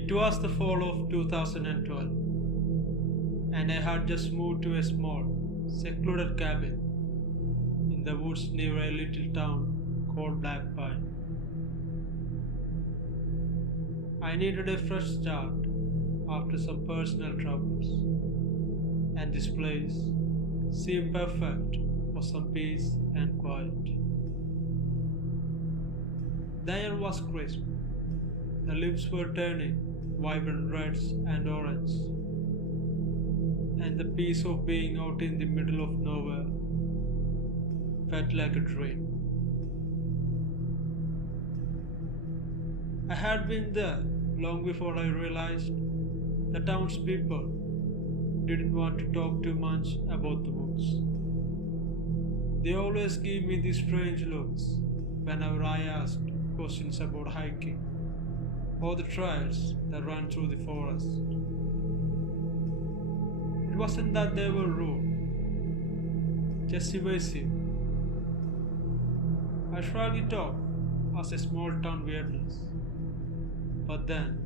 It was the fall of 2012, and I had just moved to a small, secluded cabin in the woods near a little town called Black Pine. I needed a fresh start after some personal troubles, and this place seemed perfect for some peace and quiet. The air was crisp, the leaves were turning vibrant reds and orange, and the peace of being out in the middle of nowhere felt like a dream. I had been there long before I realized the townspeople didn't want to talk too much about the woods. They always gave me these strange looks whenever I asked questions about hiking or the trails that ran through the forest. It wasn't that they were rude, just evasive. I shrugged it off as a small town weirdness, but then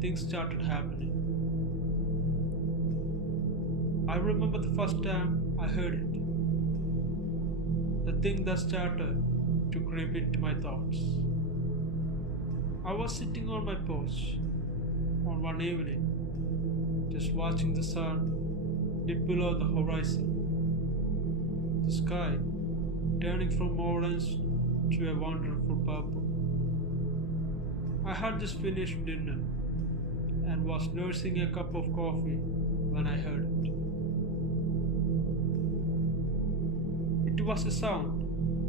things started happening. I remember the first time I heard it, the thing that started to creep into my thoughts. I was sitting on my porch on one evening, just watching the sun dip below the horizon, the sky turning from orange to a wonderful purple. I had just finished dinner and was nursing a cup of coffee when I heard it. It was a sound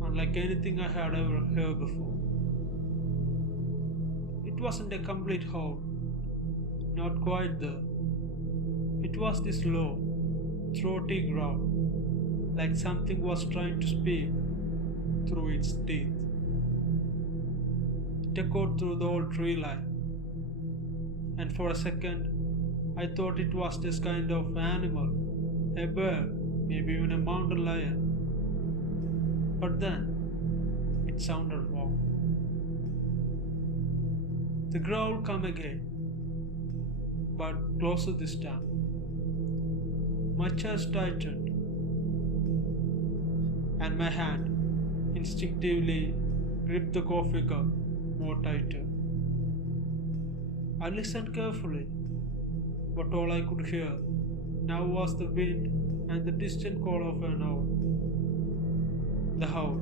unlike anything I had ever heard before. It wasn't a complete howl, not quite there. It was this low, throaty growl, like something was trying to speak through its teeth. It echoed through the whole tree line, and for a second I thought it was this kind of animal, a bear, maybe even a mountain lion. But then it sounded wrong. The growl came again, but closer this time. My chest tightened, and my hand instinctively gripped the coffee cup more tighter. I listened carefully, but all I could hear now was the wind and the distant call of an owl. The howl,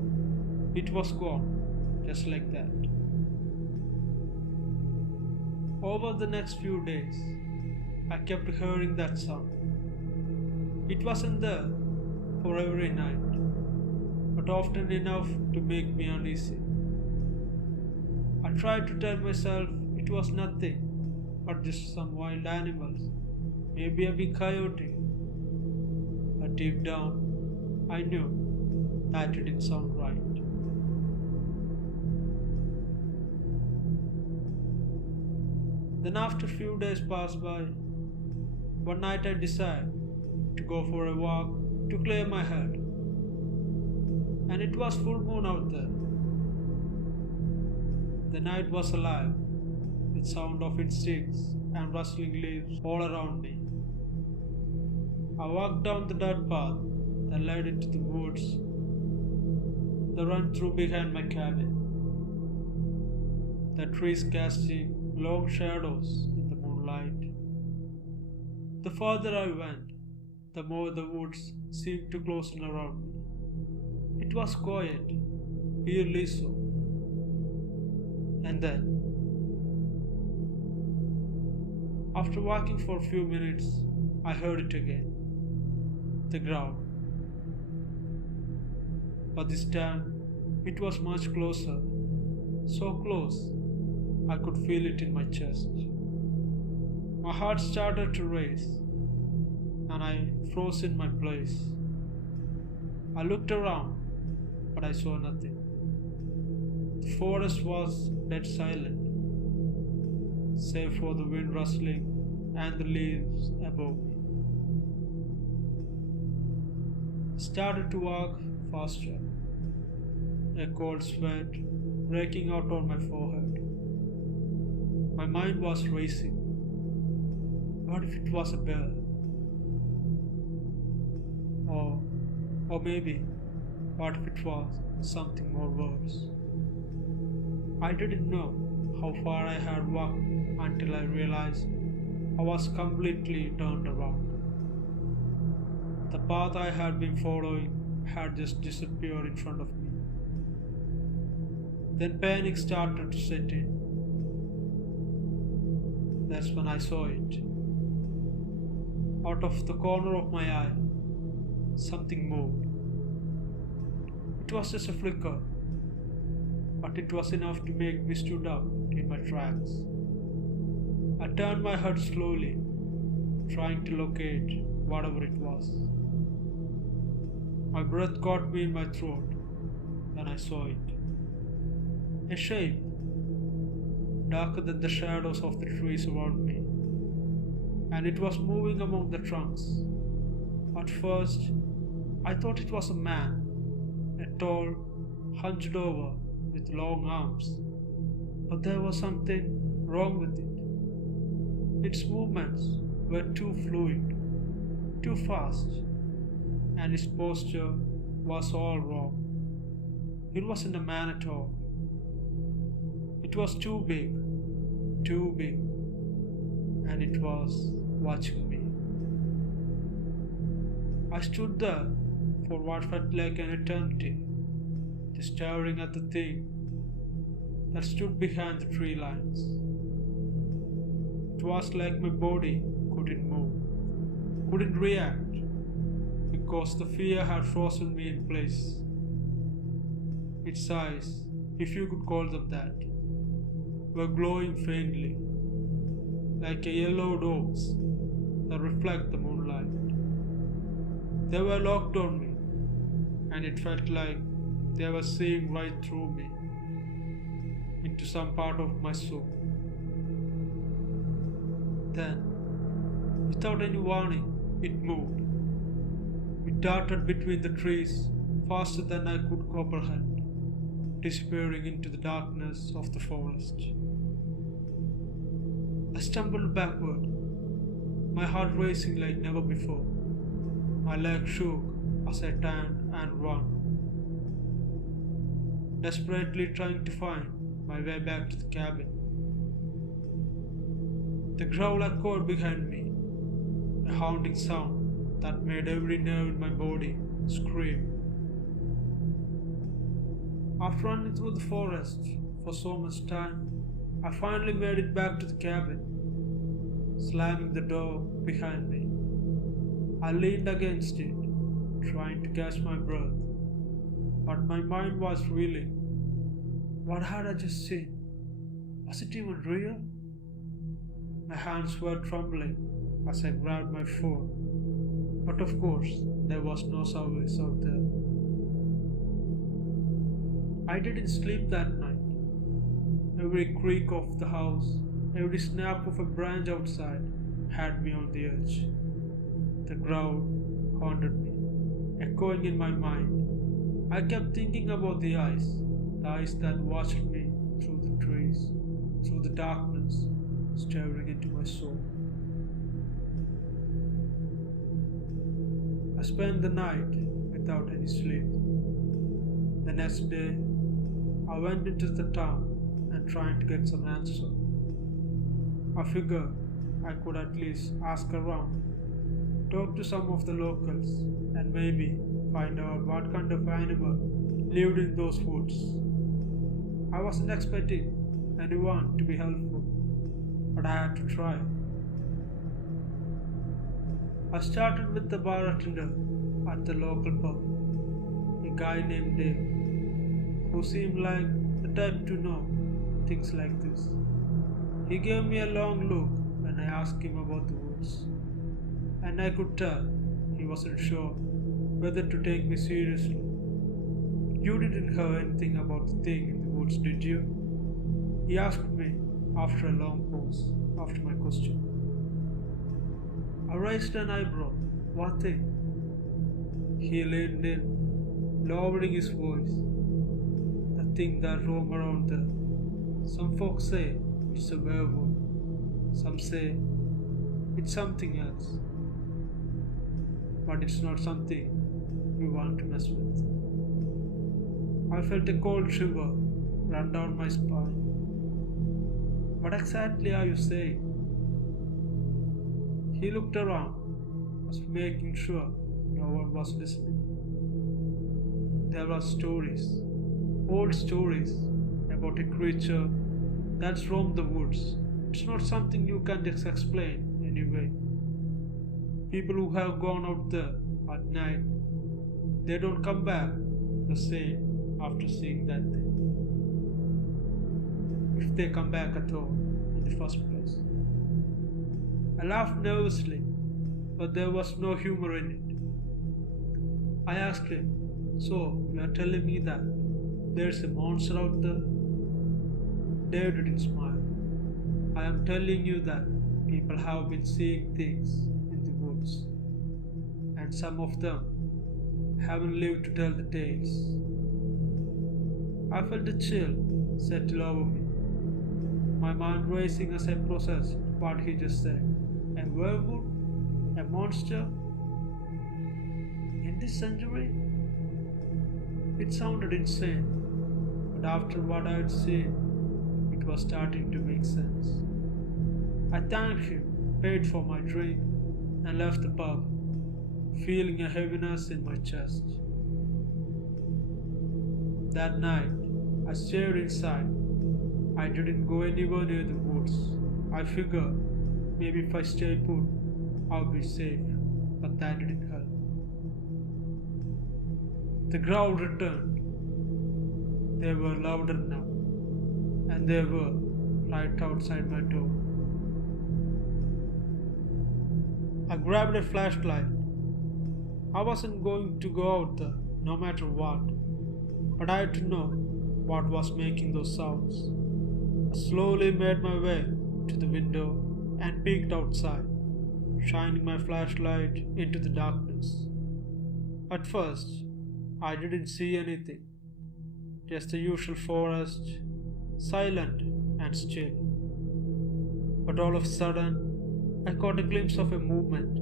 it was gone, just like that. Over the next few days, I kept hearing that sound. It wasn't there for every night, but often enough to make me uneasy. I tried to tell myself it was nothing but just some wild animals, maybe a big coyote. But deep down, I knew that it didn't sound right. Then after a few days passed by, one night I decided to go for a walk to clear my head. And it was full moon out there. The night was alive with sound of insects and rustling leaves all around me. I walked down the dirt path that led into the woods that ran through behind my cabin, the trees casting long shadows in the moonlight. The farther I went, the more the woods seemed to close in around me. It was quiet, eerily so. And then, after walking for a few minutes, I heard it again, the growl. But this time, it was much closer, so close I could feel it in my chest. My heart started to race, and I froze in my place. I looked around, but I saw nothing. The forest was dead silent, save for the wind rustling and the leaves above me. I started to walk faster, a cold sweat breaking out on my forehead. My mind was racing. What if it was a bear? Or maybe, what if it was something more worse? I didn't know how far I had walked until I realized I was completely turned around. The path I had been following had just disappeared in front of me. Then panic started to set in. That's when I saw it. Out of the corner of my eye, something moved. It was just a flicker, but it was enough to make me stood up in my tracks. I turned my head slowly, trying to locate whatever it was. My breath caught me in my throat. Then I saw it. A shape, darker than the shadows of the trees around me, and it was moving among the trunks. At first, I thought it was a man, a tall, hunched over, with long arms, but there was something wrong with it. Its movements were too fluid, too fast, and its posture was all wrong. It wasn't a man at all. It was too big, and it was watching me. I stood there for what felt like an eternity, just staring at the thing that stood behind the tree lines. It was like my body couldn't move, couldn't react, because the fear had frozen me in place. Its eyes, if you could call them that, were glowing faintly, like a yellowed orbs that reflect the moonlight. They were locked on me, and it felt like they were seeing right through me, into some part of my soul. Then, without any warning, it moved. It darted between the trees faster than I could comprehend, disappearing into the darkness of the forest. I stumbled backward, my heart racing like never before. My legs shook as I turned and ran, desperately trying to find my way back to the cabin. The growl echoed behind me, a haunting sound that made every nerve in my body scream. After running through the forest for so much time, I finally made it back to the cabin, slamming the door behind me. I leaned against it, trying to catch my breath, but my mind was reeling. What had I just seen? Was it even real? My hands were trembling as I grabbed my phone, but of course, there was no service out there. I didn't sleep that night. Every creak of the house, every snap of a branch outside had me on the edge. The growl haunted me, echoing in my mind. I kept thinking about the eyes that watched me through the trees, through the darkness, staring into my soul. I spent the night without any sleep. The next day, I went into the town and tried to get some answer. I figured I could at least ask around, talk to some of the locals, and maybe find out what kind of animal lived in those woods. I wasn't expecting anyone to be helpful, but I had to try. I started with the bartender at the local pub, a guy named Dave, who seemed like the type to know things like this. He gave me a long look when I asked him about the woods, and I could tell he wasn't sure whether to take me seriously. You didn't hear anything about the thing in the woods, did you? He asked me after a long pause after my question. I raised an eyebrow. What thing? He leaned in, lowering his voice. The thing that roam around there. Some folks say it's a werewolf. Some say it's something else, but it's not something we want to mess with. I felt a cold shiver run down my spine. What exactly are you saying? He looked around, was making sure no one was listening. There were stories, old stories, about a creature that's roamed the woods. It's not something you can just explain anyway. People who have gone out there at night, they don't come back the same after seeing that thing. If they come back at all in the first place. I laughed nervously, but there was no humor in it. I asked him, "So, you are telling me that there's a monster out there?" Dave didn't smile. "I am telling you that people have been seeing things in the woods, and some of them haven't lived to tell the tales." I felt a chill settle over me, my mind racing as I processed what he just said. A werewolf? A monster? In this century? It sounded insane, but after what I had seen, it was starting to make sense. I thanked him, paid for my drink, and left the pub, feeling a heaviness in my chest. That night, I stayed inside. I didn't go anywhere near the woods. I figured maybe if I stay put, I'll be safe, but that didn't help. The growl returned. They were louder now, and they were right outside my door. I grabbed a flashlight. I wasn't going to go out there, no matter what, but I had to know what was making those sounds. I slowly made my way to the window and peeked outside, shining my flashlight into the darkness. At first, I didn't see anything, just the usual forest, silent and still. But all of a sudden, I caught a glimpse of a movement.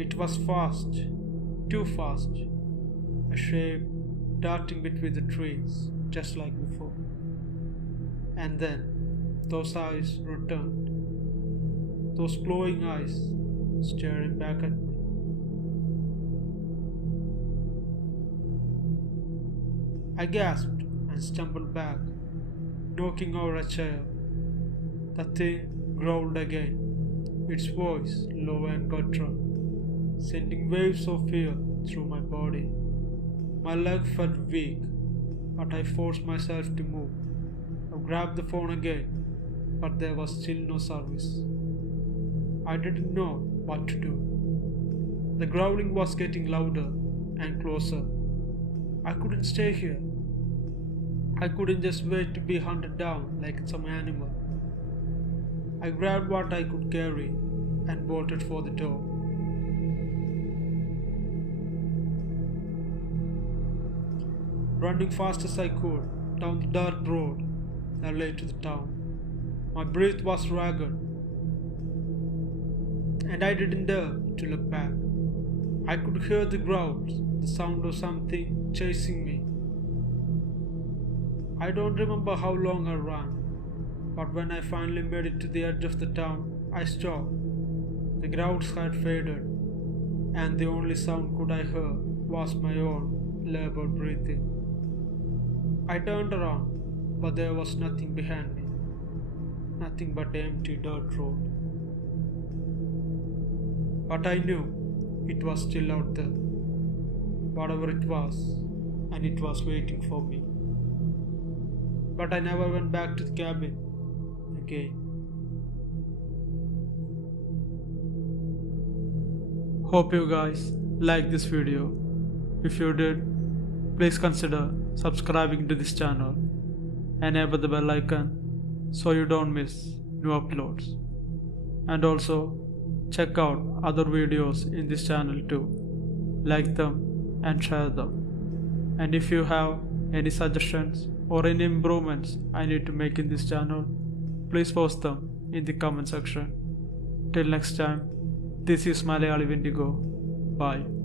It was fast, too fast, a shape darting between the trees, just like before. And then, those eyes returned, those glowing eyes staring back at me. I gasped and stumbled back, knocking over a chair. The thing growled again, its voice low and guttural, sending waves of fear through my body. My leg felt weak, but I forced myself to move. I grabbed the phone again, but there was still no service. I didn't know what to do. The growling was getting louder and closer. I couldn't stay here. I couldn't just wait to be hunted down like some animal. I grabbed what I could carry and bolted for the door. Running fast as I could down the dark road that led to the town. My breath was ragged, and I didn't dare to look back. I could hear the growls, the sound of something chasing me. I don't remember how long I ran, but when I finally made it to the edge of the town, I stopped. The growls had faded, and the only sound I hear was my own labored breathing. I turned around, but there was nothing behind me, nothing but an empty dirt road. But I knew it was still out there, whatever it was, and it was waiting for me. But I never went back to the cabin again. Hope you guys liked this video. If you did, please consider subscribing to this channel and enable the bell icon so you don't miss new uploads. And also check out other videos in this channel too. Like them and share them. And if you have any suggestions or any improvements I need to make in this channel, please post them in the comment section. Till next time, this is Malayali Wendigo. Bye.